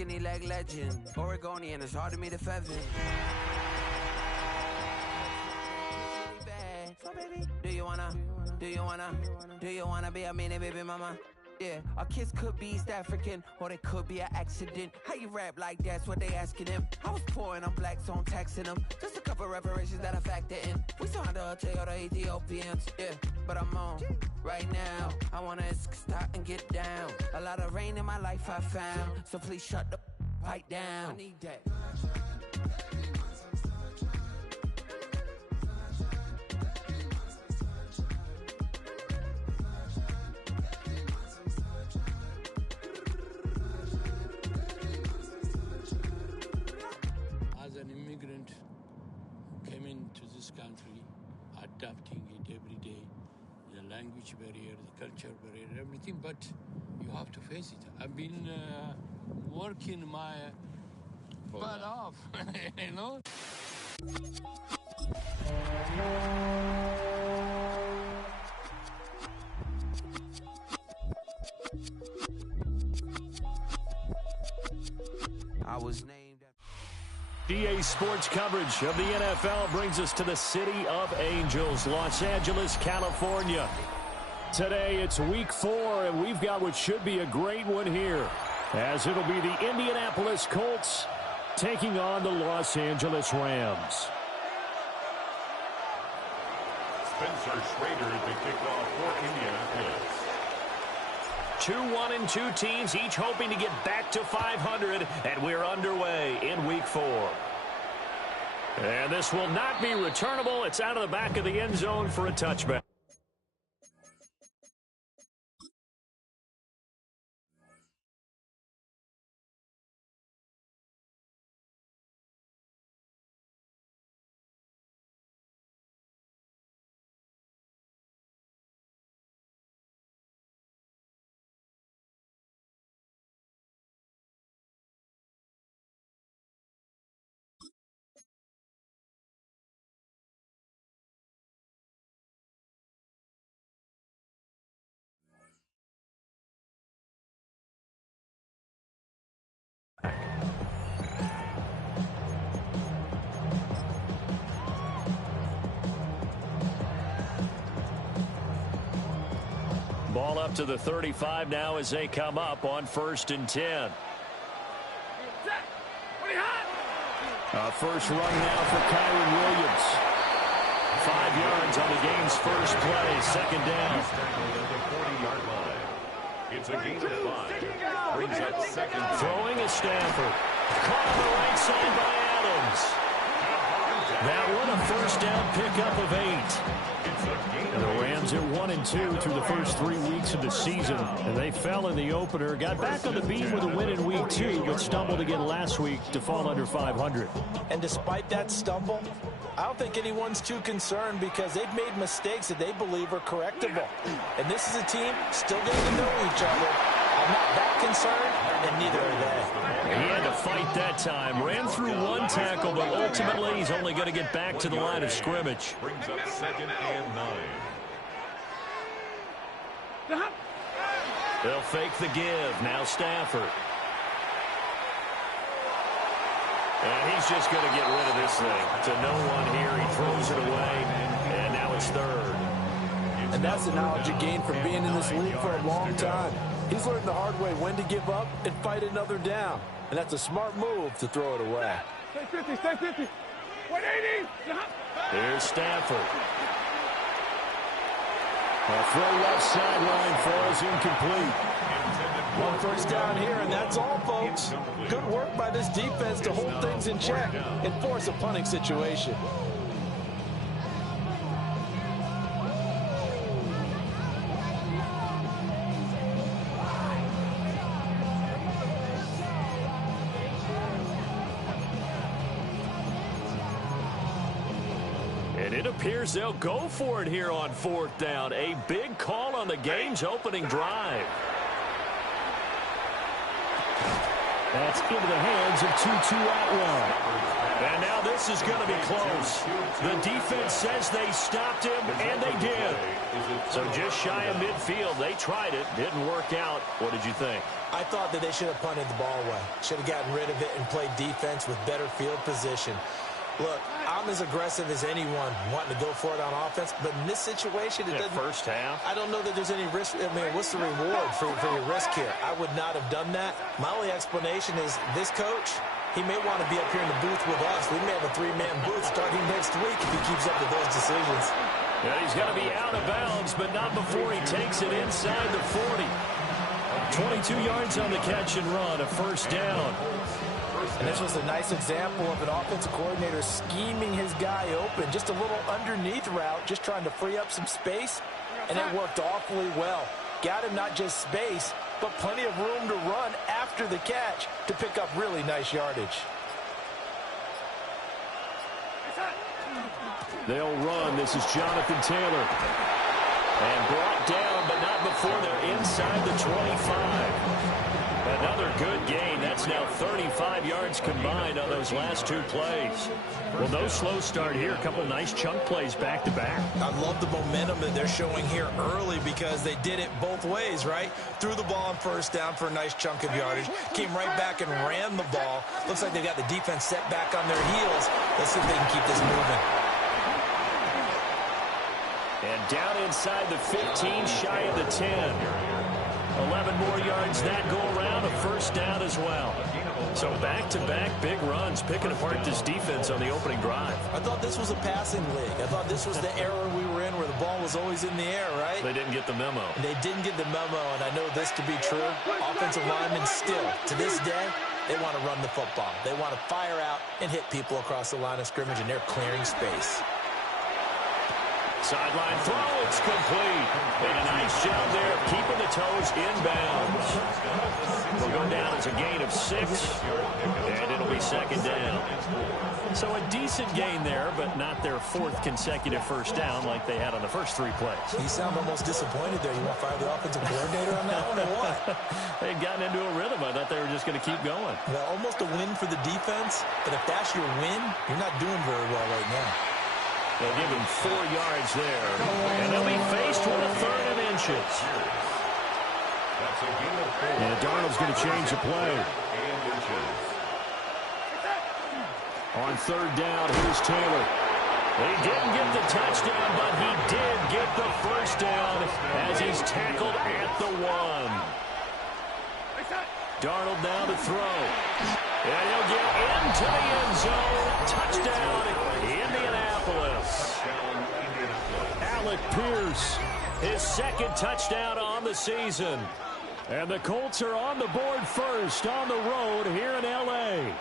skinny leg legend. Oregonian, it's hard to meet a Fevin. So baby, do you wanna be a mini baby mama? Yeah, our kids could be East African, or they could be an accident. How you rap like that's what they asking him. I was poor and I'm black, so I'm taxing them. Just a couple reparations that I factor in. We saw the Toyota Ethiopians, yeah, but I'm on right now. I wanna stop and get down. A lot of rain in my life I found, so please shut the pipe down. I need that. Country, adapting it every day, the language barrier, the culture barrier, everything, but you have to face it. I've been working my butt off, you know? I was named. EA Sports coverage of the NFL brings us to the City of Angels, Los Angeles, California. Today it's Week 4, and we've got what should be a great one here, as it'll be the Indianapolis Colts taking on the Los Angeles Rams. Spencer Schrader to kick off for Indianapolis. 2-1-2 teams, each hoping to get back to 500, and we're underway in Week 4. And this will not be returnable. It's out of the back of the end zone for a touchback. Ball up to the 35 now as they come up on 1st and 10. First run now for Kyron Williams. 5 yards on the game's first play, 2nd down. It's a gain of 5. Brings up 2nd. Throwing is Stafford. Caught on the right side by Adams. That one a first down pickup of 8. And the Rams at 1-2 through the first 3 weeks of the season. And they fell in the opener, got back on the beam with a win in Week 2, but stumbled again last week to fall under 500. And despite that stumble, I don't think anyone's too concerned because they've made mistakes that they believe are correctable. And this is a team still getting to know each other. I'm not that concerned, and neither are they. He had to fight that time. Ran through one tackle, but ultimately he's only going to get back to the line of scrimmage. Brings up 2nd and 9. They'll fake the give. Now Stafford. And he's just going to get rid of this thing. To no one here. He throws it away, and now it's 3rd. And that's the knowledge he gained from being in this league for a long time. He's learned the hard way when to give up and fight another down. And that's a smart move to throw it away. Stay 50, stay 50. 180. Here's Stafford. A throw left sideline falls incomplete. 1 first down here, and that's all, folks. Good work by this defense to hold things in check and force a punting situation. And it appears they'll go for it here on 4th down. A big call on the game's opening drive. That's into the hands of Tutu Atwell. And now this is going to be close. The defense says they stopped him, and they did. So just shy of midfield. They tried it. Didn't work out. What did you think? I thought that they should have punted the ball away. Should have gotten rid of it and played defense with better field position. Look, I'm as aggressive as anyone wanting to go for it on offense, but in this situation, it doesn't. First half. I don't know that there's any risk. I mean, what's the reward for your risk here? I would not have done that. My only explanation is this coach, he may want to be up here in the booth with us. We may have a three-man booth starting next week if he keeps up with those decisions. Yeah, he's going to be out of bounds, but not before he takes it inside the 40. 22 yards on the catch and run, a first down. And this was a nice example of an offensive coordinator scheming his guy open. Just a little underneath route, just trying to free up some space, and it worked awfully well. Got him not just space, but plenty of room to run after the catch to pick up really nice yardage. They'll run. This is Jonathan Taylor. And brought down, but not before they're inside the 25. Another good gain. That's now 35 yards combined on those last two plays. Well, no slow start here. A couple nice chunk plays back-to-back. I love the momentum that they're showing here early because they did it both ways, right? Threw the ball on first down for a nice chunk of yardage. Came right back and ran the ball. Looks like they've got the defense set back on their heels. Let's see if they can keep this moving. And down inside the 15, shy of the 10. 11 more yards that go around, a first down as well. So back-to-back big runs, picking apart this defense on the opening drive. I thought this was a passing league. I thought this was the era we were in where the ball was always in the air, right? They didn't get the memo. They didn't get the memo, and I know this to be true. Offensive linemen still, to this day, they want to run the football. They want to fire out and hit people across the line of scrimmage, and they're clearing space. Sideline throw, it's complete. And a nice job there of keeping the toes inbounds. Will go down as a gain of 6, and it'll be second down. So a decent gain there, but not their 4th consecutive first down like they had on the first 3 plays. You sound almost disappointed there. You want to fire the offensive coordinator on that one or what? They had gotten into a rhythm. I thought they were just going to keep going. Well, almost a win for the defense, but if that's your win, you're not doing very well right now. They'll give him 4 yards there. And they'll be faced with a 3rd and inches. And Darnold's going to change the play. On 3rd down, here's Taylor. He didn't get the touchdown, but he did get the first down as he's tackled at the 1. Darnold now to throw. And he'll get into the end zone. Touchdown, Indianapolis. Alec Pierce, his 2nd touchdown on the season. And the Colts are on the board first on the road here in L.A.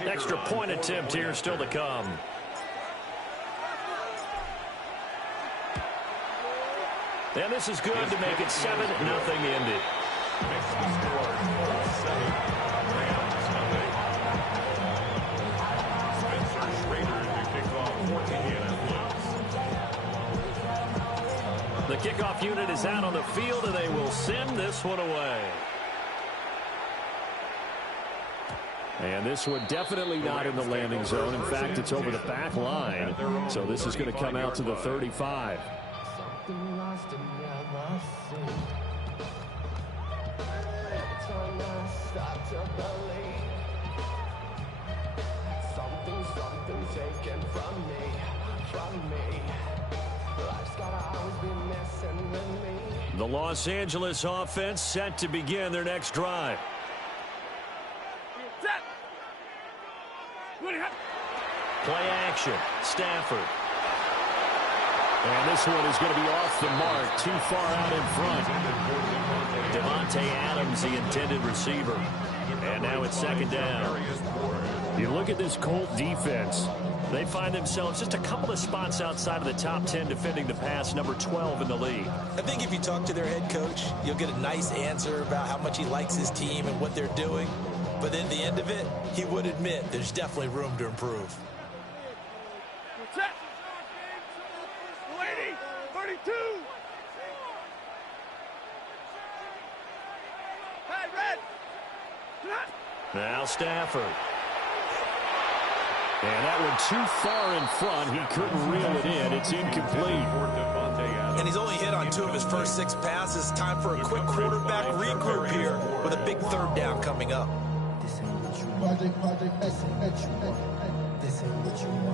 Extra point attempt here still to come. And this is good to make it 7-0 Indy. The kickoff unit is out on the field, and they will send this one away. And this one definitely not in the landing zone. In fact, it's over the back line. So this is going to come out to the 35. Something taken from me. Life's gotta always be messing with me. The Los Angeles offense set to begin their next drive. Play action. Stafford. And this one is going to be off the mark. Too far out in front. Devontae Adams, the intended receiver. And now it's 2nd down. You look at this Colt defense. They find themselves just a couple of spots outside of the top 10 defending the pass, number 12 in the league. I think if you talk to their head coach, you'll get a nice answer about how much he likes his team and what they're doing. But at the end of it, he would admit there's definitely room to improve. 32. Hey, red. Now Stafford. And that one too far in front. He couldn't reel it in. It's incomplete. And he's only hit on 2 of his first 6 passes. Time for a quick quarterback regroup here with a big 3rd down coming up. This ain't what you want. This ain't what you want. This ain't what you want.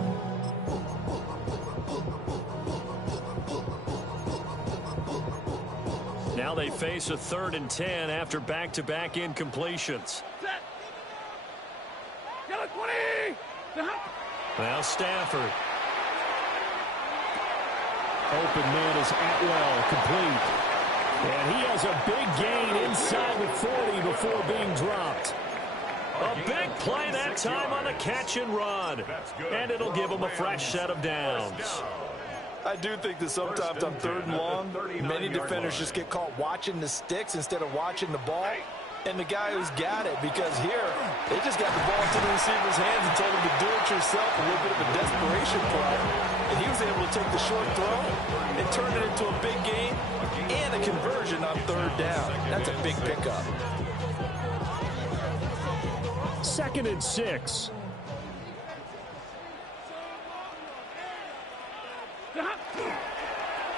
Now they face a 3rd and 10 after back-to-back incompletions. Now Stafford. Open man is Atwell, complete. And he has a big gain inside the 40 before being dropped. A big play that time on the catch and run. And it'll give him a fresh set of downs. I do think that sometimes on 3rd and long, many defenders just get caught watching the sticks instead of watching the ball. And the guy who's got it, because here, they just got the ball into the receiver's hands and told him to do it yourself, a little bit of a desperation play. And he was able to take the short throw and turn it into a big gain and a conversion on 3rd down. That's a big pickup. 2nd and 6.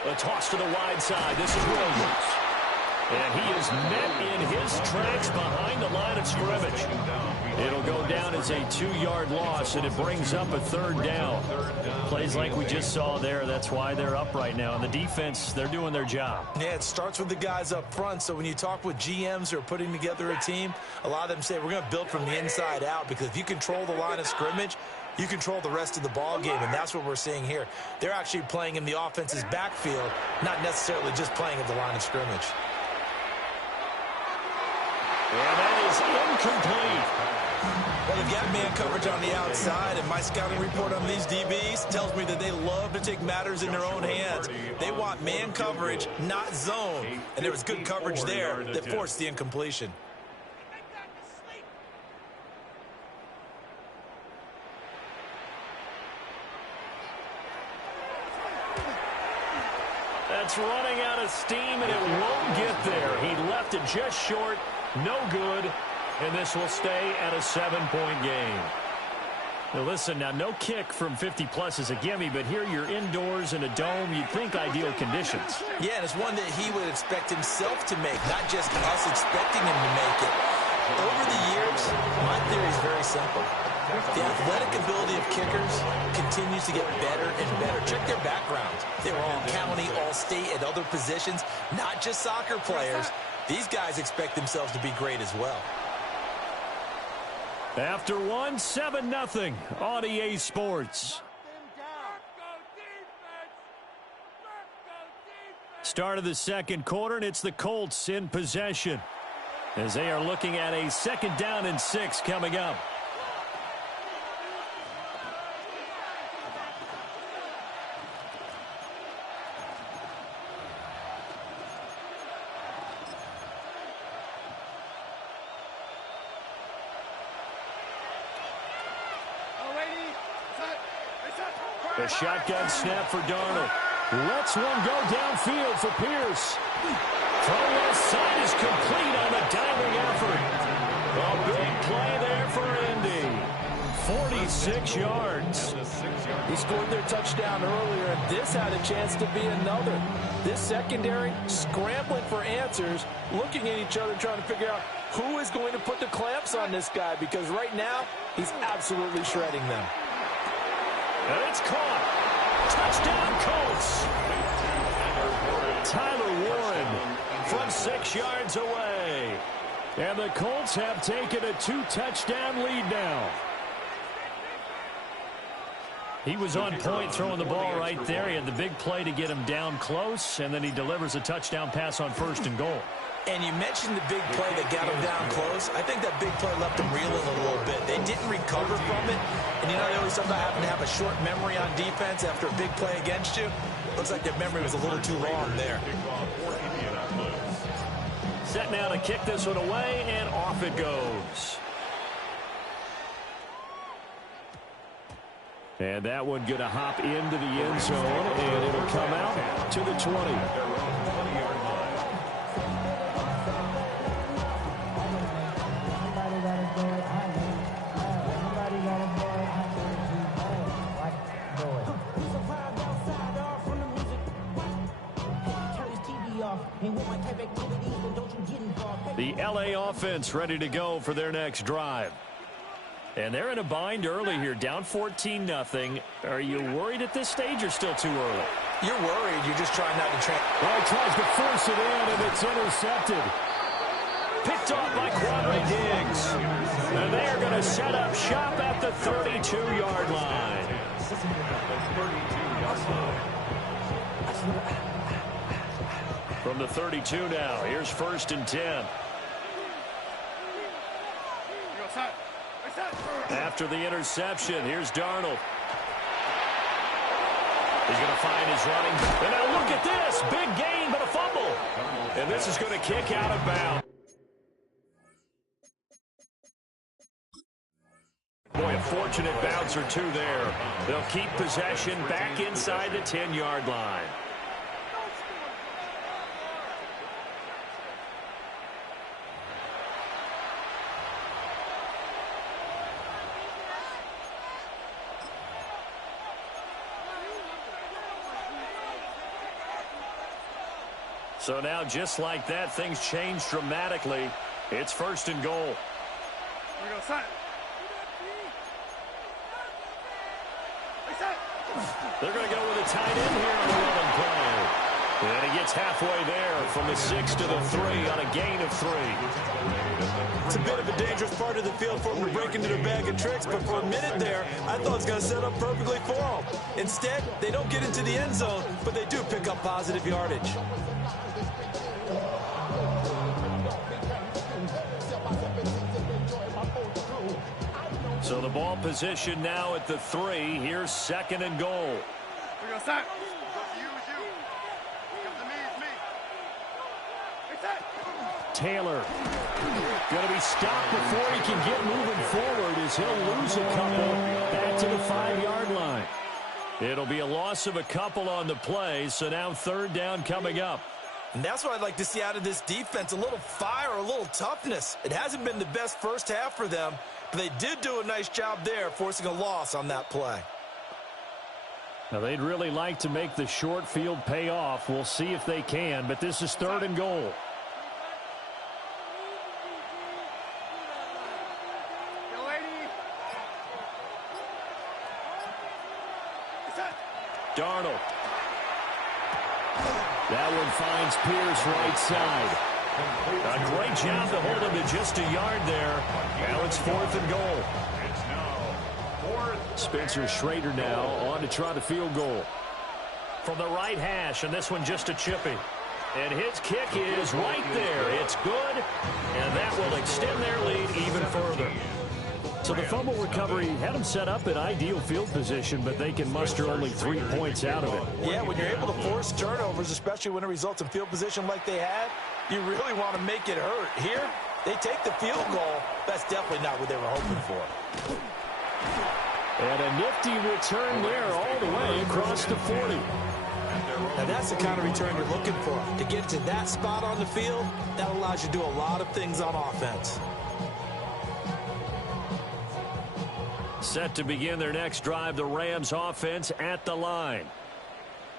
A toss to the wide side. This is Williams. And he is met in his tracks behind the line of scrimmage. It'll go down as a 2-yard loss, and it brings up a 3rd down. Plays like we just saw there. That's why they're up right now. And the defense, they're doing their job. Yeah, it starts with the guys up front. So when you talk with GMs who are putting together a team, a lot of them say we're going to build from the inside out, because if you control the line of scrimmage, you control the rest of the ball game, and that's what we're seeing here. They're actually playing in the offense's backfield, not necessarily just playing at the line of scrimmage. And that is incomplete. Well, they've got man coverage on the outside, and my scouting report on these DBs tells me that they love to take matters in their own hands. They want man coverage, not zone. And there was good coverage there that forced the incompletion. That's running out of steam, and it won't get there. He left it just short. No good. And this will stay at a 7-point game. Now listen, now no kick from 50-plus is a gimme, but here you're indoors in a dome. You'd think ideal conditions. Yeah, and it's one that he would expect himself to make, not just us expecting him to make it. Over the years, my theory is very simple. The athletic ability of kickers continues to get better and better. Check their backgrounds. They were all county, all state, at other positions, not just soccer players. These guys expect themselves to be great as well. After 7-0 on EA Sports. Start of the 2nd quarter, and it's the Colts in possession as they are looking at a 2nd down and 6 coming up. A shotgun snap for Darnold. Lets one go downfield for Pierce. Throw left side is complete on the diving effort. A big play there for Indy. 46 yards. He scored their touchdown earlier, and this had a chance to be another. This secondary scrambling for answers, looking at each other, trying to figure out who is going to put the clamps on this guy, because right now he's absolutely shredding them. And it's caught. Touchdown, Colts. Tyler Warren from 6 yards away. And the Colts have taken a 2-touchdown lead now. He was on point throwing the ball right there. He had the big play to get him down close, and then he delivers a touchdown pass on 1st and goal. And you mentioned the big play that got him down close. I think that big play left him reeling a little bit. They didn't recover from it. And you know, they always sometimes happen to have a short memory on defense after a big play against you. Looks like their memory was a little too long there. Set now to kick this one away, and off it goes. And that one going to hop into the end zone, and it'll come out to the 20. The LA offense ready to go for their next drive. And they're in a bind early here, down 14-0. Are you worried at this stage or still too early? You're worried. You're just trying not to train. Well, he tries to force it in, and it's intercepted. Picked off by Quadre Diggs. And they are going to set up shop at the 32-yard line. From the 32 now, here's 1st and 10. After the interception, here's Darnold. He's going to find his running. And now look at this. Big gain, but a fumble. And this is going to kick out of bounds. Boy, a fortunate bounce or two there. They'll keep possession back inside the 10-yard line. So now, just like that, things change dramatically. It's 1st and goal. They're going to go with a tight end here on the running play. And he gets halfway there from the 6 to the 3 on a gain of 3. It's a bit of a dangerous part of the field for him to break into their bag of tricks, but for a minute there, I thought it was going to set up perfectly for him. Instead, they don't get into the end zone, but they do pick up positive yardage. So the ball position now at the 3. Here's 2nd and goal. Taylor going to be stopped before he can get moving forward as he'll lose a couple back to the 5-yard line. It'll be a loss of a couple on the play, so now 3rd down coming up. And that's what I'd like to see out of this defense, a little fire, a little toughness. It hasn't been the best first half for them, but they did do a nice job there, forcing a loss on that play. Now, they'd really like to make the short field pay off. We'll see if they can, but this is 3rd and goal. Darnold. That one finds Pierce right side. A great job to hold him to just a yard there. Now it's 4th and goal. Spencer Schrader now on to try the field goal. From the right hash, and this one just a chippy. And his kick is right there. It's good, and that will extend their lead even further. So the fumble recovery had them set up in ideal field position, but they can muster only 3 points out of it. Yeah, when you're able to force turnovers, especially when it results in field position like they had, you really want to make it hurt. Here, they take the field goal. That's definitely not what they were hoping for. And a nifty return there all the way across the 40. Now that's the kind of return you're looking for. To get to that spot on the field, that allows you to do a lot of things on offense. Set to begin their next drive, the Rams offense at the line.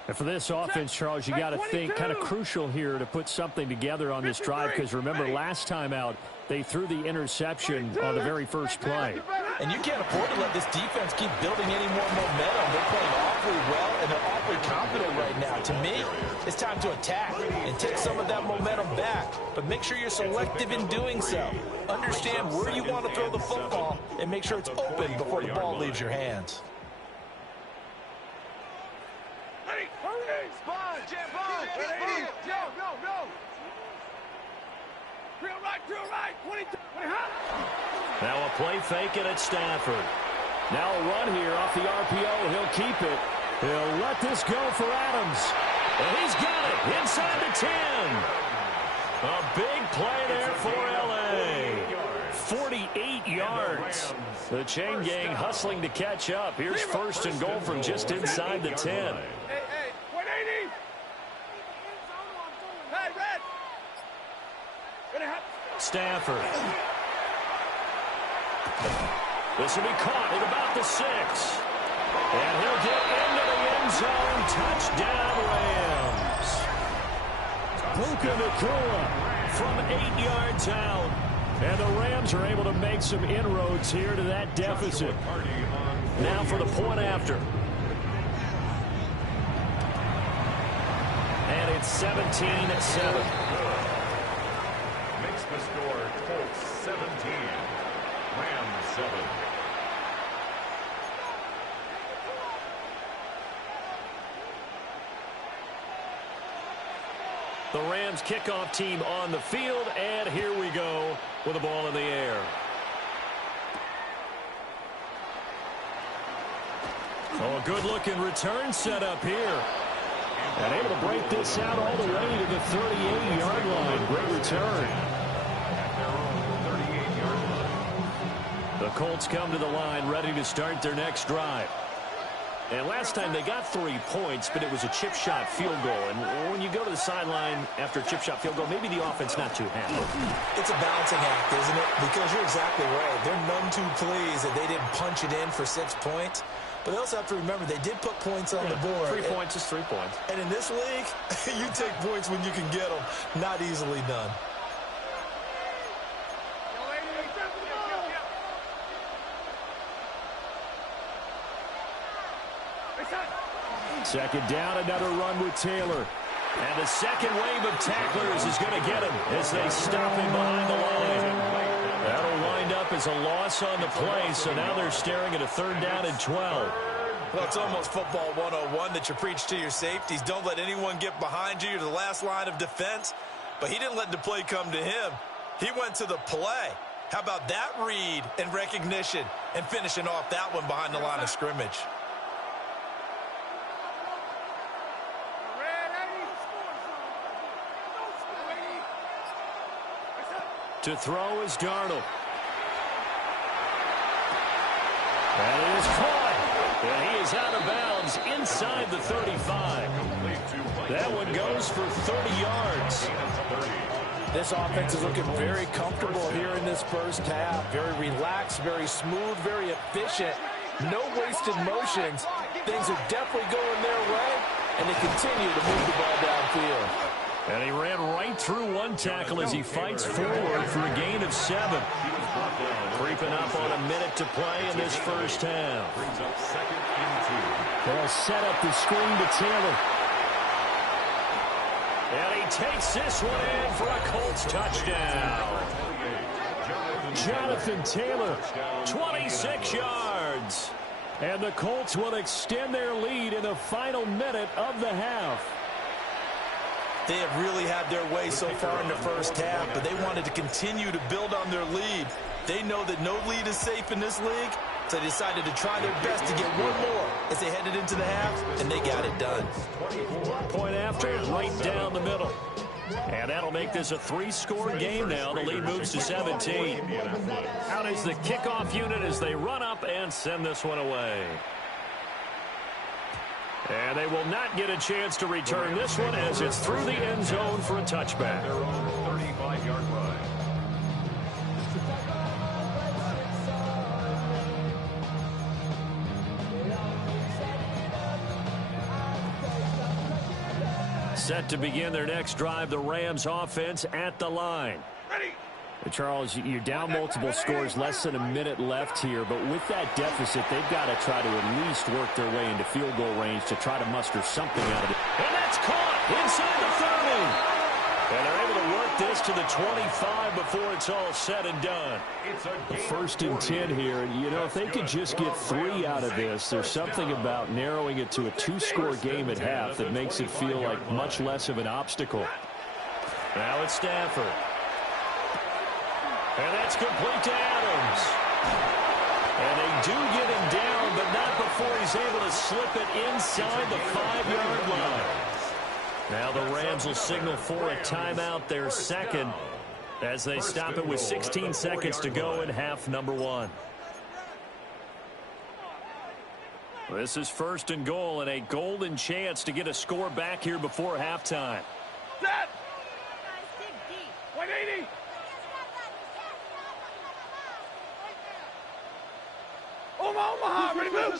And for this offense, Charles, you got to think kind of crucial here to put something together on this drive, because remember last time out, they threw the interception on the very first play. And you can't afford to let this defense keep building any more momentum. They're playing awfully well, and they're awfully confident right now. To me, it's time to attack and take some of that momentum back. But make sure you're selective in doing so. Understand where you want to throw the football and make sure it's open before the ball leaves your hands. Now a play fake it at Stafford. Now a run here off the RPO. He'll keep it. He'll let this go for Adams. And he's got it inside the 10. A big play there for L.A. 48 yards. The chain gang hustling to catch up. Here's 1st and goal from just inside the 10. Stafford. This will be caught at about the 6. And he'll get into the end zone. Touchdown, Rams. Puka Nacua from 8 yards out. And the Rams are able to make some inroads here to that deficit. Now for the point after. And it's 17-7. Makes the score Colts 17, Rams 7. The Rams kickoff team on the field, and here we go with the ball in the air. Oh, a good-looking return set up here. And able to break this out all the way to the 38-yard line. Great return. The Colts come to the line ready to start their next drive. And last time they got 3 points, but it was a chip shot field goal. And when you go to the sideline after a chip shot field goal, maybe the offense not too happy. It's a balancing act, isn't it? Because you're exactly right. They're none too pleased that they didn't punch it in for 6 points. But they also have to remember they did put points on the board. 3 points is 3 points. And in this league, you take points when you can get them. Not easily done. Second down, another run with Taylor. And the second wave of tacklers is going to get him as they stop him behind the line. That'll wind up as a loss on the play, so now they're staring at a 3rd down and 12. Well, it's almost football 101 that you preach to your safeties. Don't let anyone get behind you. You're the last line of defense. But he didn't let the play come to him. He went to the play. How about that read and recognition and finishing off that one behind the line of scrimmage? To throw is Darnold. And it is caught. And he is out of bounds inside the 35. That one goes for 30 yards. This offense is looking very comfortable here in this first half. Very relaxed, very smooth, very efficient. No wasted motions. Things are definitely going their way, and they continue to move the ball downfield. And he ran right through one tackle as he fights forward for a gain of 7. Creeping up on a minute to play in this first half. They'll set up the screen to Taylor. And he takes this one in for a Colts touchdown. Jonathan Taylor, 26 yards. And the Colts will extend their lead in the final minute of the half. They have really had their way so far in the first half, but they wanted to continue to build on their lead. They know that no lead is safe in this league, so they decided to try their best to get one more as they headed into the half, and they got it done. Point after, right down the middle. And that'll make this a 3-score game now. The lead moves to 17. Out is the kickoff unit as they run up and send this one away. And they will not get a chance to return this one as it's through the end zone for a touchback. 35-yard line. Set to begin their next drive, the Rams offense at the line. Charles, you're down multiple scores, less than a minute left here, but with that deficit, they've got to try to at least work their way into field goal range to try to muster something out of it. And that's caught inside the 30. And they're able to work this to the 25 before it's all said and done. The 1st and 10 here, and you know, if they could just get 3 out of this, there's something about narrowing it to a 2-score game at half that makes it feel like much less of an obstacle. Now it's Stafford. And that's complete to Adams. And they do get him down, but not before he's able to slip it inside the 5-yard line. Now the Rams will signal for a timeout, their second, as they stop it with 16 seconds to go in half number 1. This is 1st and goal and a golden chance to get a score back here before halftime. Set! 180! Omaha, ready to move.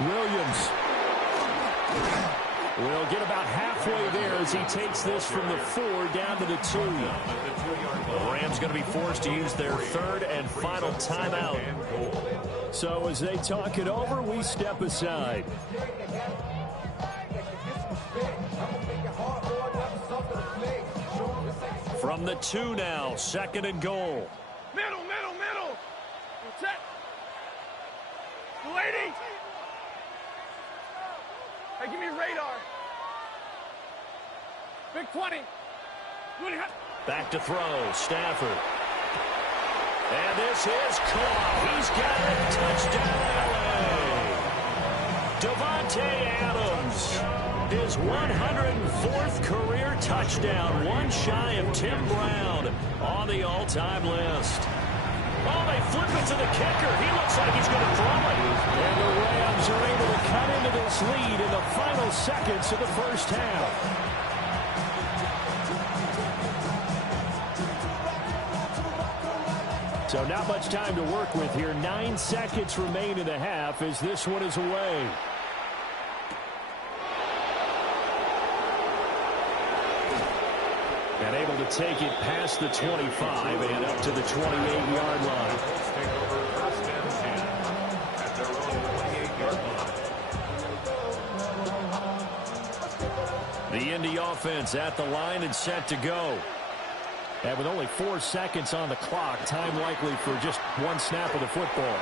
Williams. We'll get about halfway there as he takes this from the 4 down to the 2. The Rams going to be forced to use their third and final timeout. So as they talk it over, we step aside. From the 2 now, 2nd and goal. Middle. Set. The lady. Hey, give me radar. Big 20. Back to throw, Stafford. And this is caught. He's got it. Touchdown, LA. Davante Adams, his 104th career touchdown. One shy of Tim Brown on the all-time list. Oh, they flip it to the kicker. He looks like he's going to throw it. And the Rams are able to cut into this lead in the final seconds of the first half. So not much time to work with here. 9 seconds remain in the half as this one is away. And able to take it past the 25 and up to the 28-yard line. The Indy offense at the line and set to go. And with only 4 seconds on the clock, time likely for just one snap of the football.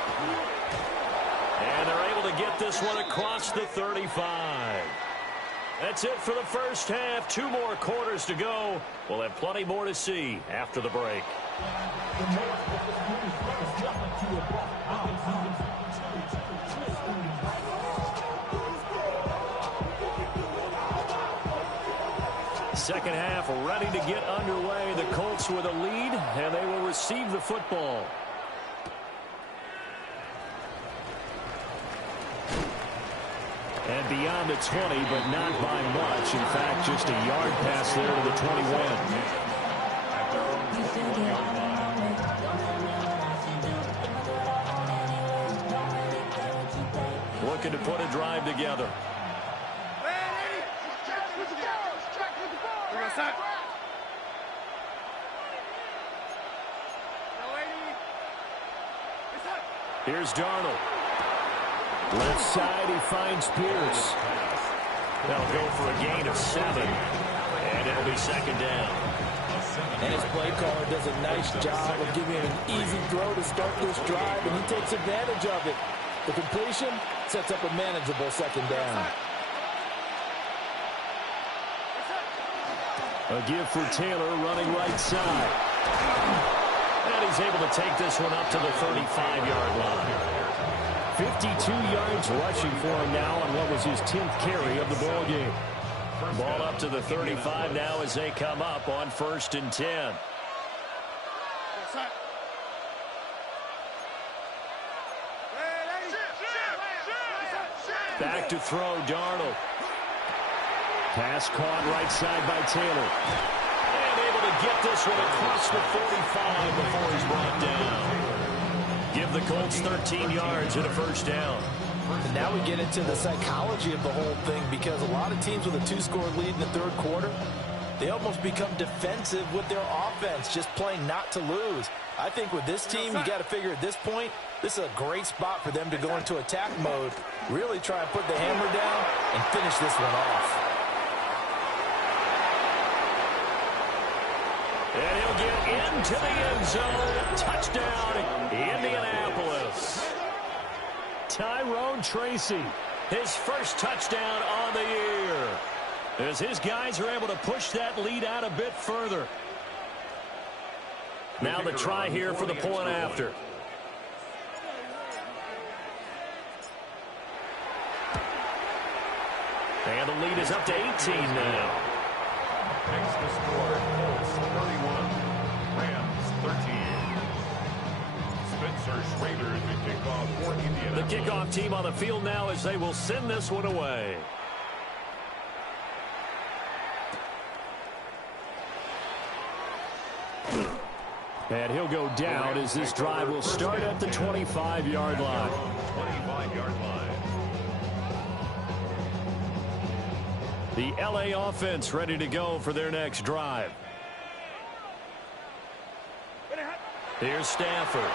And they're able to get this one across the 35. That's it for the first half. 2 more quarters to go. We'll have plenty more to see after the break. Second half ready to get underway. The Colts with a lead, and they will receive the football. And beyond the 20, but not by much. In fact, just a yard pass there to the 21. Looking to put a drive together. Here's Darnold. Left side, he finds Pierce. That'll go for a gain of 7. And it'll be second down. And his play caller does a nice job of giving him an easy throw to start this drive, and he takes advantage of it. The completion sets up a manageable second down. A give for Taylor running right side. And he's able to take this one up to the 35-yard line. 52 yards rushing for him now on what was his 10th carry of the ball game. Ball up to the 35 now as they come up on 1st and 10. Back to throw, Darnold. Pass caught right side by Taylor. And able to get this one across the 45 before he's brought down. Give the Colts 13 yards and a first down. And now we get into the psychology of the whole thing, because a lot of teams with a 2-score lead in the third quarter, they almost become defensive with their offense, just playing not to lose. I think with this team, you got to figure at this point, this is a great spot for them to go into attack mode, really try and put the hammer down and finish this one off. And he'll get into the end zone. Touchdown, Indianapolis. Tyrone Tracy, his first touchdown on the year, as his guys are able to push that lead out a bit further. Now the try here for the point after. And the lead is up to 18 now. Makes the score, Colts 31, Rams 13. Spencer Schrader, the kickoff for Indianapolis. The kickoff team on the field now as they will send this one away. And he'll go down as this drive will start at the 25-yard line. 25-yard line. The LA offense ready to go for their next drive. Here's Stafford.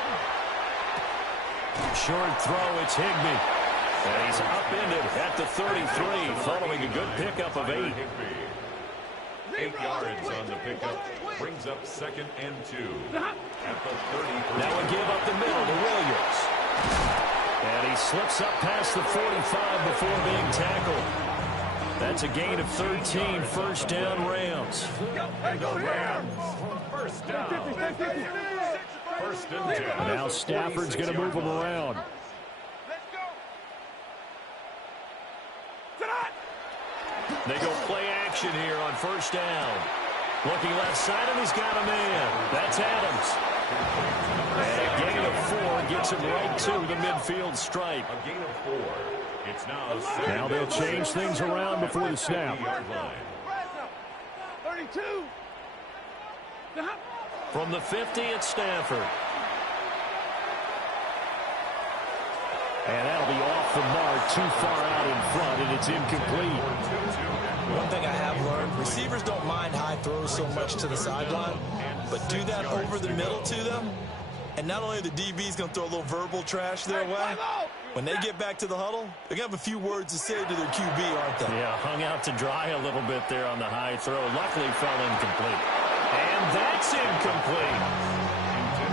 Short throw, it's Higbee. And he's upended at the 33, following a good pickup of 8. 8 yards on the pickup. Brings up 2nd and 2. At the 33. Now a give up the middle to Williams. And he slips up past the 45 before being tackled. That's a gain of 13, first down Rams. First down. First and 10. Now Stafford's going to move him around. They go play action here on first down. Looking left side, and he's got a man. That's Adams. And a gain of 4 gets him right to the midfield stripe. A gain of 4. It's now they'll change things around before the snap. 32. From the 50, it's Stafford. And that'll be off the mark, too far out in front, and it's incomplete. One thing I have learned, receivers don't mind high throws so much to the sideline, but do that over the middle to them, and not only are the DBs going to throw a little verbal trash their way, when they get back to the huddle, they're going to have a few words to say to their QB, aren't they? Yeah, hung out to dry a little bit there on the high throw. Luckily fell incomplete. And that's incomplete.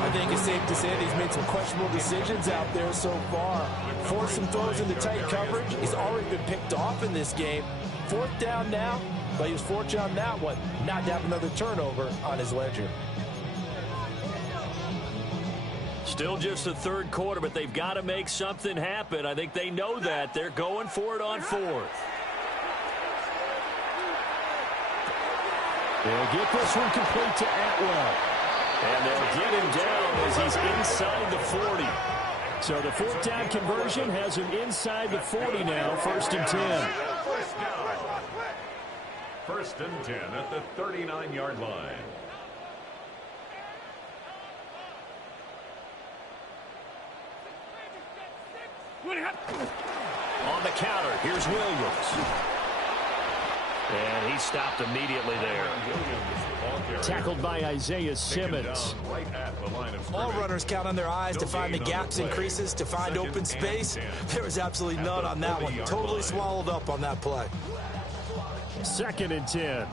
I think it's safe to say that he's made some questionable decisions out there so far. Forced some throws into tight coverage. He's already been picked off in this game. 4th down now, but he was fortunate on that one not to have another turnover on his ledger. Still just the 3rd quarter, but they've got to make something happen. I think they know that. They're going for it on 4th. They'll get this one complete to Atwell. And they'll get him down as he's inside the 40. So the 4th down conversion has him inside the 40 now, 1st and 10. First and 10 at the 39-yard line. On the counter, here's Williams. And he stopped immediately there. Tackled by Isaiah Simmons. All runners count on their eyes to find the gaps and creases, to find open space. There was absolutely none on that one. Totally swallowed up on that play. 2nd and 10.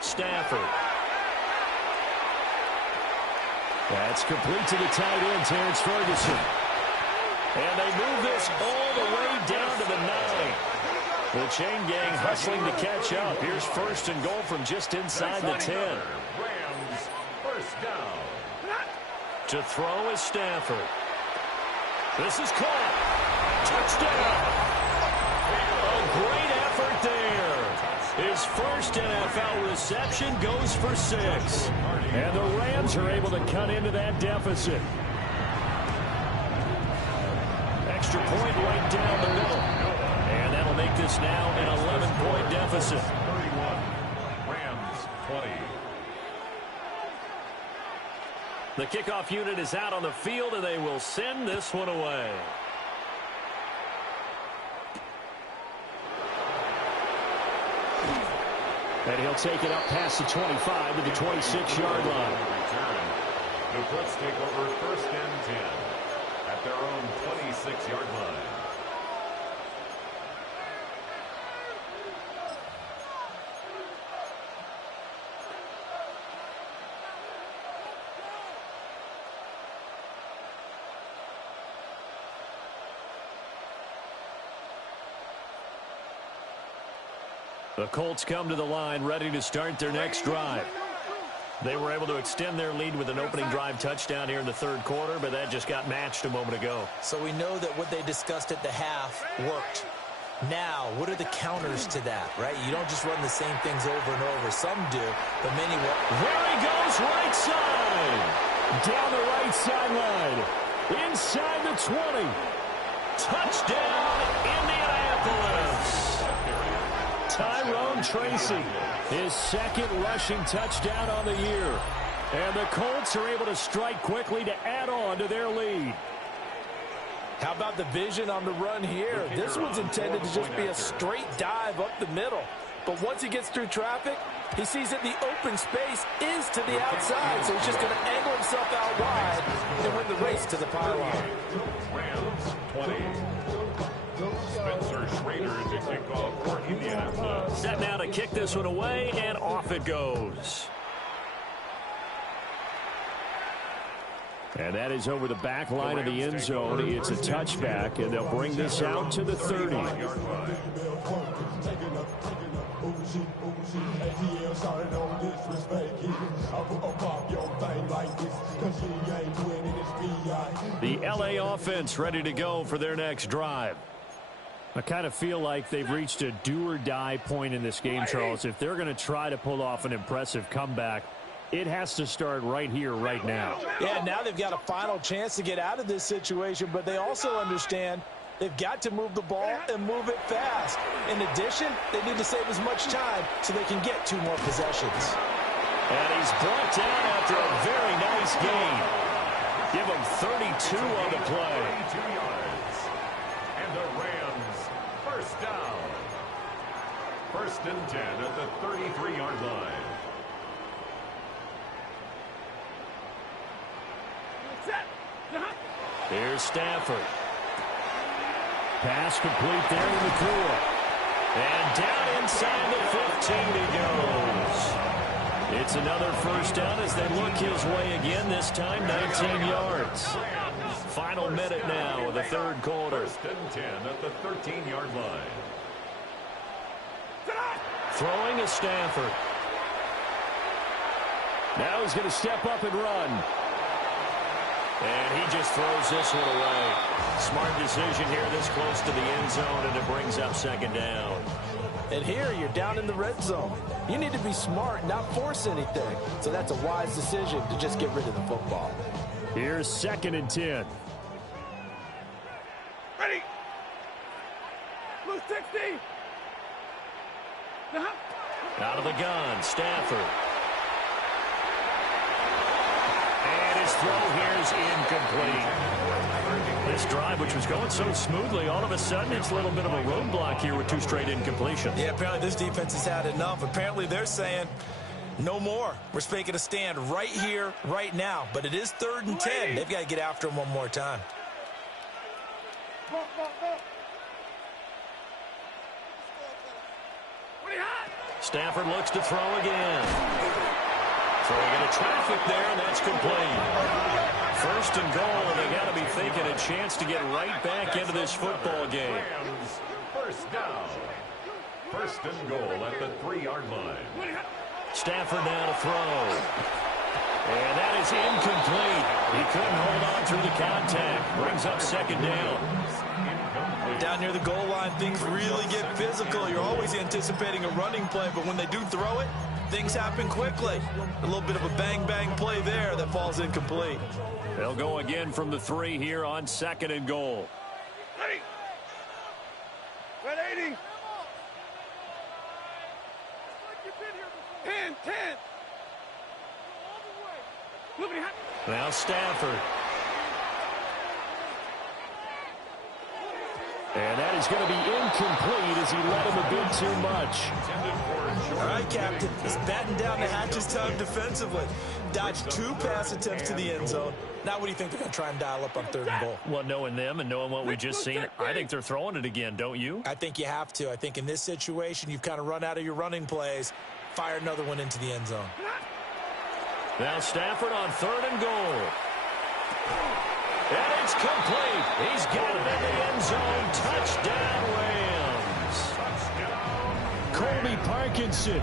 Stafford. That's complete to the tight end, Terrence Ferguson. And they move this all the way down to the 9. The chain gang hustling to catch up. Here's 1st and goal from just inside the 10. Rams, first down. To throw is Stafford. This is caught. Touchdown. A great effort there. His first NFL reception goes for 6. And the Rams are able to cut into that deficit. Extra point right down the middle. And that'll make this now an 11-point deficit. 31. Rams 20. The kickoff unit is out on the field, and they will send this one away. And he'll take it up past the 25 to the 26-yard line. The Colts take over 1st and 10 at their own 26-yard line. The Colts come to the line ready to start their next drive. They were able to extend their lead with an opening drive touchdown here in the 3rd quarter, but that just got matched a moment ago. So we know that what they discussed at the half worked. Now, what are the counters to that, right? You don't just run the same things over and over. Some do, but many won't. There he goes, right side. Down the right sideline. Inside the 20. Touchdown, Indianapolis. Tyrone Tracy, his 2nd rushing touchdown on the year. And the Colts are able to strike quickly to add on to their lead. How about the vision on the run here? This one's intended to just be a straight dive up the middle. But once he gets through traffic, he sees that the open space is to the outside, so he's just going to angle himself out wide and win the race to the pylon. Rams 20. Spencer Schrader to kick off for Indianapolis. Set now to kick this one away, and off it goes. And that is over the back line of the end zone. It's a touchback, and they'll bring this out to the 30. The LA offense ready to go for their next drive. I kind of feel like they've reached a do-or-die point in this game, Charles. If they're going to try to pull off an impressive comeback, it has to start right here, right now. Yeah, now they've got a final chance to get out of this situation, but they also understand they've got to move the ball and move it fast. In addition, they need to save as much time so they can get 2 more possessions. And he's brought down after a very nice gain. Give him 32 on the play. 32 yards. And the Rams, first down. First and 10 at the 33-yard line. Here's Stafford. Pass complete there in the core. And down inside the 15 he goes. It's another first down as they look his way again, this time 19 yards. Final minute now of the third quarter. First and 10 at the 13-yard line. Throwing is Stafford. Now he's going to step up and run. And he just throws this one away. Smart decision here this close to the end zone, and it brings up second down. And here you're down in the red zone. You need to be smart, not force anything. So that's a wise decision to just get rid of the football. Here's second and 10. Ready. Blue 60. Out of the gun, Stafford. And his throw here is incomplete. This drive, which was going so smoothly, all of a sudden it's a little bit of a roadblock here with 2 straight incompletions. Yeah, apparently this defense has had enough. Apparently they're saying no more. We're making a stand right here, right now. But it is 3rd and 10. They've got to get after him one more time. Stafford looks to throw again. Throwing into traffic there, and that's complete. First and goal, and they got to be thinking a chance to get right back into this football game. Rams, first down. First and goal at the 3-yard line. Stafford now to throw. And that is incomplete. He couldn't hold on through the contact. Brings up second down. Down near the goal line, things really get physical. You're always anticipating a running play, but when they do throw it, things happen quickly. A little bit of a bang-bang play there that falls incomplete. They'll go again from the 3 here on second and goal. Ready. 180. 10. Now Stafford. And that is going to be incomplete as he let him a bit too much. All right, Captain. He's batting down the hatches time defensively. Dodged 2 pass attempts to the end zone. Now what do you think they're going to try and dial up on 3rd and goal? Well, knowing them and knowing what we just seen, I think they're throwing it again, don't you? I think you have to. I think in this situation, you've kind of run out of your running plays. Fire another one into the end zone. Now Stafford on 3rd and goal. And it's complete. He's got it in the end zone. Touchdown, Rams. Colby Parkinson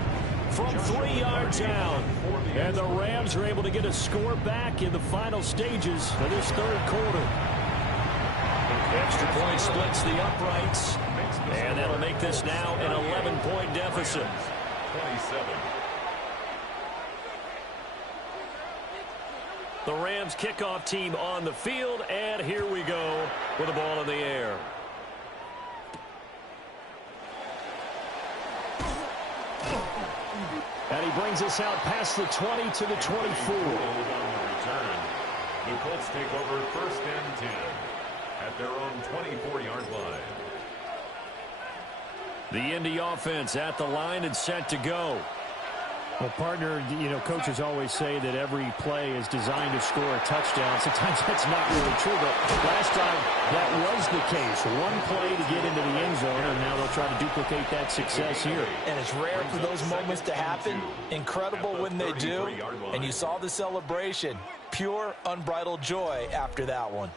from 3 yards out. And the Rams are able to get a score back in the final stages of this 3rd quarter. Extra point splits the uprights. And that'll make this now an 11-point deficit. 27. The Rams kickoff team on the field, and here we go with the ball in the air. And he brings us out past the 20 to the 24. The Colts take over first and 10 at their own 24-yard line. The Indy offense at the line and set to go. Well, partner, coaches always say that every play is designed to score a touchdown. Sometimes that's not really true, but last time that was the case. One play to get into the end zone, and now they'll try to duplicate that success here. And it's rare for those moments to happen. Incredible when they do. And you saw the celebration. Pure, unbridled joy after that one.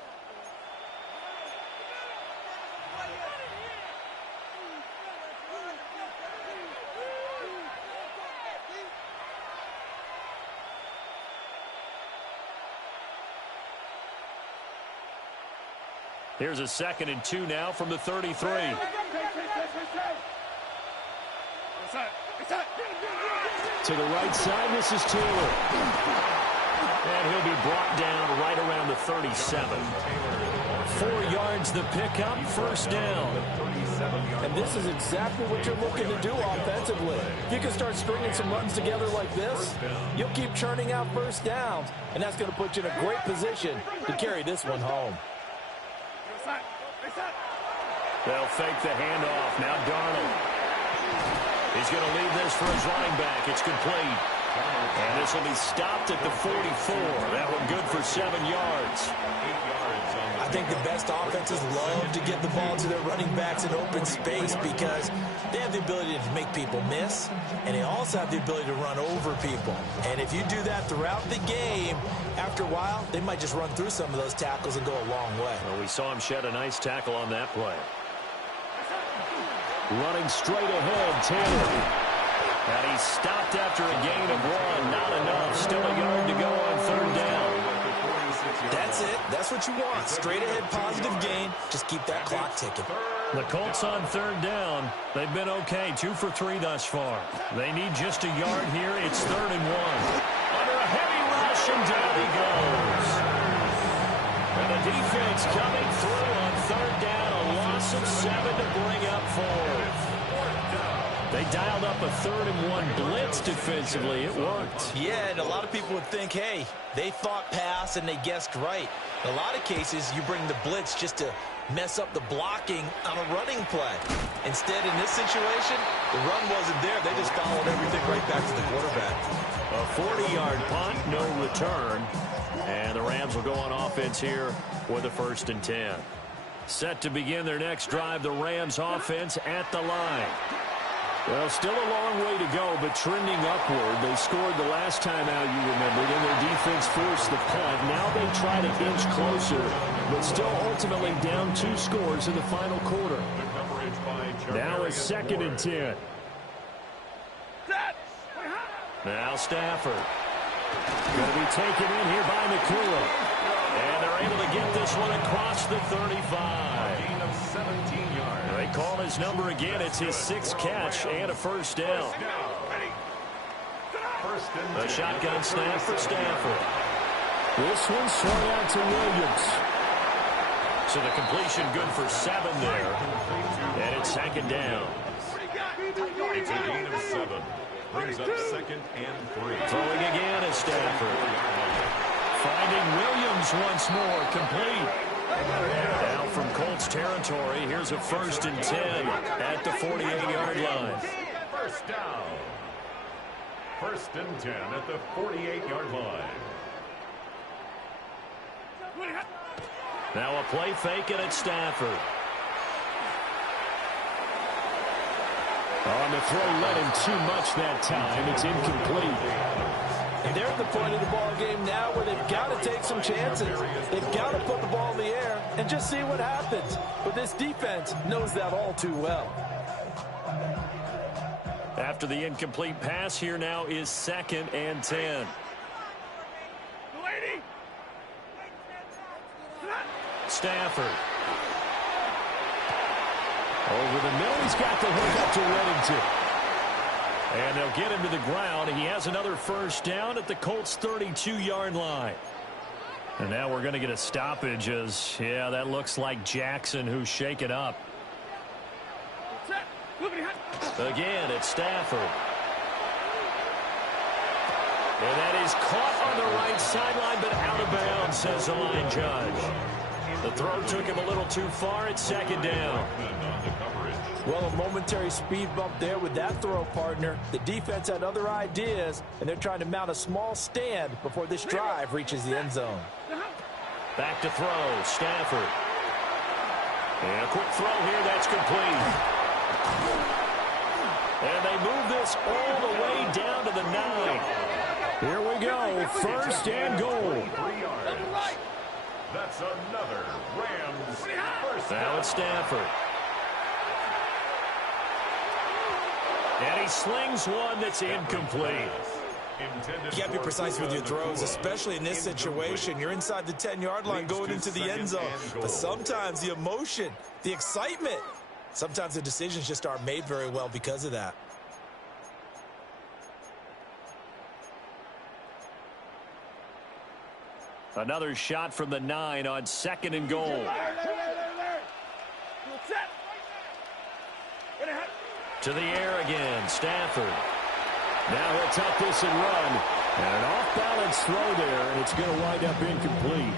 Here's a 2nd and 2 now from the 33. To the right side, this is Taylor. And he'll be brought down right around the 37. 4 yards the pickup, first down. And this is exactly what you're looking to do offensively. If you can start stringing some runs together like this, you'll keep churning out first downs, and that's going to put you in a great position to carry this one home. They'll fake the handoff. Now Darnold. He's going to leave this for his running back. It's complete. And this will be stopped at the 44. That one good for 7 yards. I think the best offenses love to get the ball to their running backs in open space because they have the ability to make people miss, and they also have the ability to run over people. And if you do that throughout the game, after a while, they might just run through some of those tackles and go a long way. Well, we saw him shed a nice tackle on that play. Running straight ahead, Taylor. And he's stopped after a gain of 1. Not enough. Still a yard to go on 3rd down. That's it. That's what you want. Straight ahead, positive gain. Just keep that clock ticking. The Colts on 3rd down. They've been okay. 2 for 3 thus far. They need just a yard here. It's 3rd and 1. Under a heavy rush, and down he goes. And the defense coming through on 3rd down. A loss of 7 to bring up 4th. They dialed up a 3rd and 1 blitz defensively. It worked. Yeah, and a lot of people would think, hey, they thought pass and they guessed right. In a lot of cases, you bring the blitz just to mess up the blocking on a running play. Instead, in this situation, the run wasn't there. They just followed everything right back to the quarterback. A 40-yard punt, no return. And the Rams will go on offense here with a 1st and 10. Set to begin their next drive, the Rams offense at the line. Well, still a long way to go, but trending upward. They scored the last time out, you remember, then their defense forced the punt. Now they try to inch closer, but still ultimately down 2 scores in the final quarter. Now a 2nd and 10. Now Stafford. Going to be taken in here by McCullough. And they're able to get this one across the 35. Gain of 17 yards. They call his number again. It's his 6th catch and a 1st down. A shotgun snap for Stafford. This one swung out to Williams. So the completion good for 7 there. And it's 2nd down. It's a gain of 7. Brings up 2nd and 3. Throwing again is Stafford. Finding Williams once more, complete. Now from Colts territory, here's a 1st and 10 at the 48-yard line. First down. 1st and 10 at the 48-yard line. Now a play fake, and it's Stafford. On the throw, led him too much that time. It's incomplete. And they're at the point of the ball game now where they've got to take some chances. They've got to put the ball in the air and just see what happens. But this defense knows that all too well. After the incomplete pass, here now is 2nd and 10. Stafford. Over the middle, he's got the hook up to Reddington. And they'll get him to the ground. He has another 1st down at the Colts' 32-yard line. And now we're going to get a stoppage as, yeah, that looks like Jackson who's shaken up. Again, it's Stafford. And that is caught on the right sideline, but out of bounds, says the line judge. The throw took him a little too far. It's second down. Well, a momentary speed bump there with that throw, partner. The defense had other ideas, and they're trying to mount a small stand before this drive reaches the end zone. Back to throw, Stafford. And a quick throw here, that's complete. And they move this all the way down to the 9. Here we go, first and goal. That's another Rams first down. Now it's Stafford. And he slings one that's incomplete. You got to be precise with your throws, especially in this situation. You're inside the 10-yard line going into the end zone. But sometimes the emotion, the excitement, sometimes the decisions just aren't made very well because of that. Another shot from the 9 on second and goal. To the air again, Stafford. Now he'll tuck this and run. And an off-balance throw there, and it's going to wind up incomplete.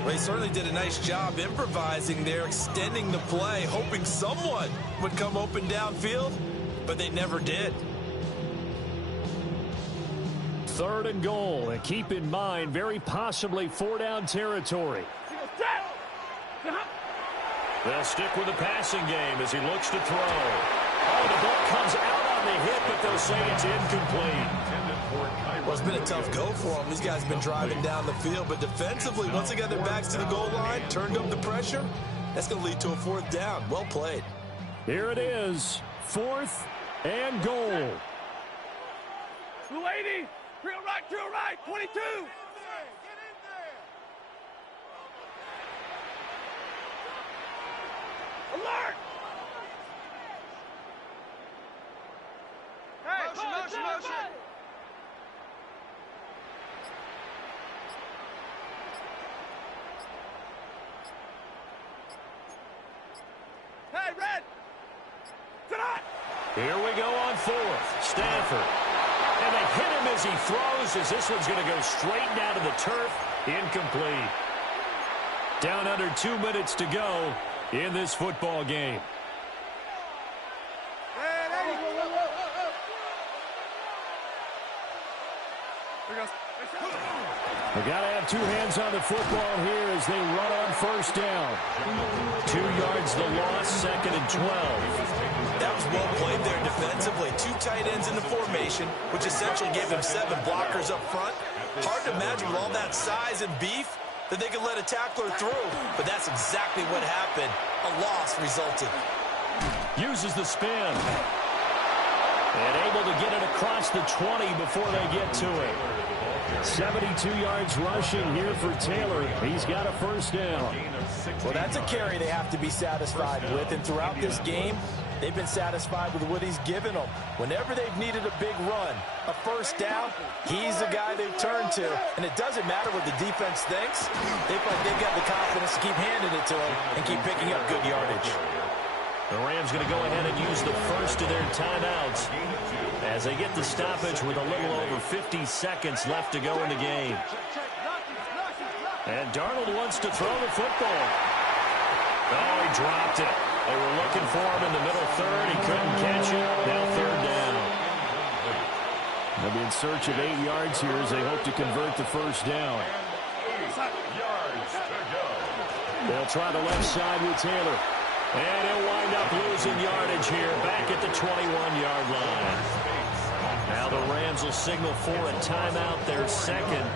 Well, he certainly did a nice job improvising there, extending the play, hoping someone would come open downfield, but they never did. Third and goal, and keep in mind, very possibly 4-down territory. They'll stick with the passing game as he looks to throw. Oh, the ball comes out on the hit, but they'll say it's incomplete. Well, it's been a tough go for them. These guys have been driving down the field, but defensively, once they got their backs to the goal line, turned up the pressure, that's going to lead to a fourth down. Well played. Here it is, 4th and goal. 280, drill right, 22. Alert! Hey, motion. Hey, Red! Tonight! Here we go on 4th. Stafford. And they hit him as he throws, as this one's going to go straight down to the turf. Incomplete. Down under 2 minutes to go in this football game. They got to have two hands on the football here as they run on first down. 2 yards the loss, second and 12. That was well played there defensively. 2 tight ends in the formation, which essentially gave him 7 blockers up front. Hard to imagine with all that size and beef that they could let a tackler through, but that's exactly what happened. A loss resulted. Uses the spin. And able to get it across the 20 before they get to it. 72 yards rushing here for Taylor. He's got a first down. Well, that's a carry they have to be satisfied with, and throughout this game, they've been satisfied with what he's given them. Whenever they've needed a big run, a first down, he's the guy they've turned to. And it doesn't matter what the defense thinks. They feel like they've got the confidence to keep handing it to him and keep picking up good yardage. The Rams going to go ahead and use the first of their timeouts as they get the stoppage with a little over 50 seconds left to go in the game. And Darnold wants to throw the football. Oh, he dropped it. They were looking for him in the middle third. He couldn't catch it. Now third down. They'll be in search of 8 yards here as they hope to convert the first down. They'll try the left side with Taylor. And he'll wind up losing yardage here back at the 21-yard line. Now the Rams will signal for a timeout, their second,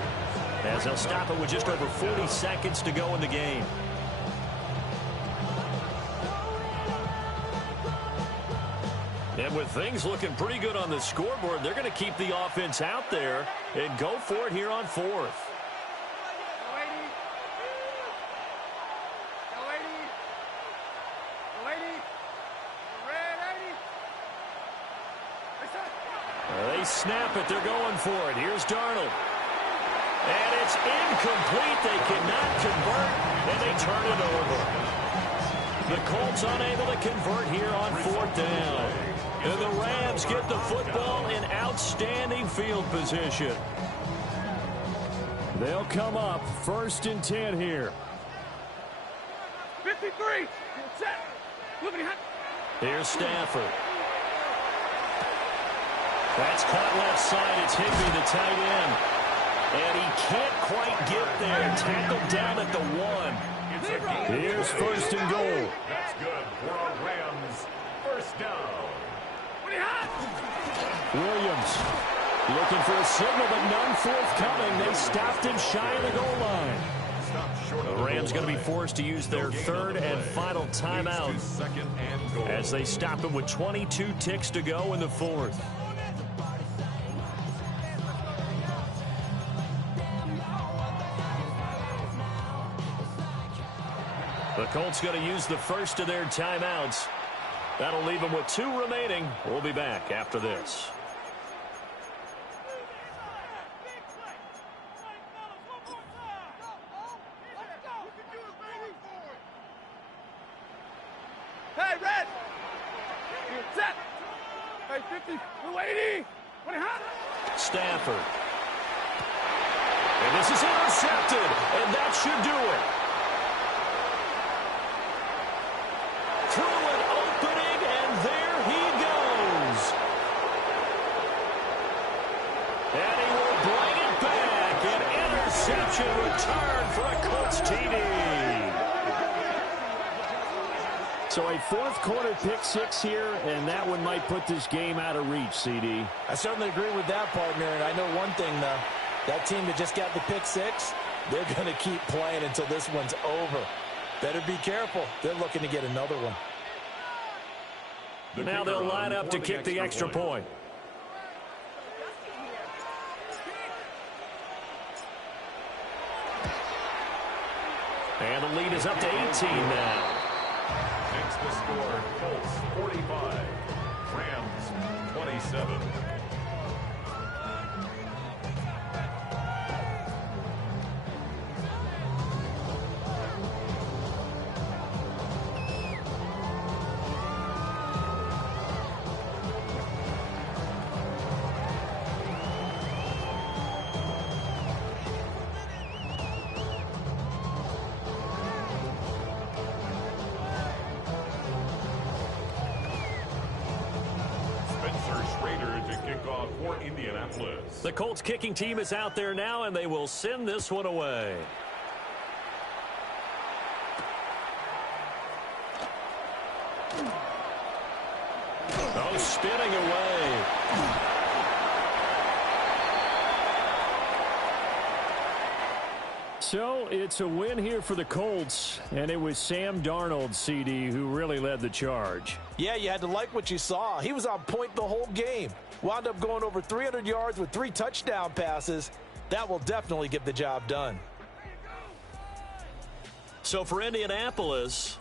as they'll stop it with just over 40 seconds to go in the game. And with things looking pretty good on the scoreboard, they're going to keep the offense out there and go for it here on 4th. They snap it. They're going for it. Here's Darnold. And it's incomplete. They cannot convert, and they turn it over. The Colts unable to convert here on 4th down. And the Rams get the football in outstanding field position. They'll come up 1st and 10 here. 53. Set. Moving hot. Here's Stafford. That's caught left side. It's Higbee, the tight end. And he can't quite get there. Tackled down at the 1. Here's first and goal. That's good for our Rams. First down. Williams looking for a signal, but none forthcoming. They stopped him shy of the goal line. The Rams going to be forced to use their third and final timeout as they stop him with 22 ticks to go in the fourth. The Colts going to use the first of their timeouts. That'll leave them with 2 remaining. We'll be back after this. Hey, Red. Set. Hey, 50. 280. Stafford. And this is intercepted, and that should do it. Through an opening, and there he goes. And he will bring it back. An interception return for a Colts TD. So a fourth quarter pick 6 here, and that one might put this game out of reach, CD. I certainly agree with that, partner. And I know one thing, though. That team that just got the pick 6, they're going to keep playing until this one's over. Better be careful. They're looking to get another one. Now they'll line up to kick the extra point. And the lead is up to 18 now. Makes the score Colts 45, Rams 27. For Indianapolis. The Colts kicking team is out there now, and they will send this one away. Oh, spinning away. So it's a win here for the Colts, and it was Sam Darnold, CD, who really led the charge. Yeah, you had to like what you saw. He was on point the whole game. Wound up going over 300 yards with 3 touchdown passes. That will definitely get the job done. So for Indianapolis,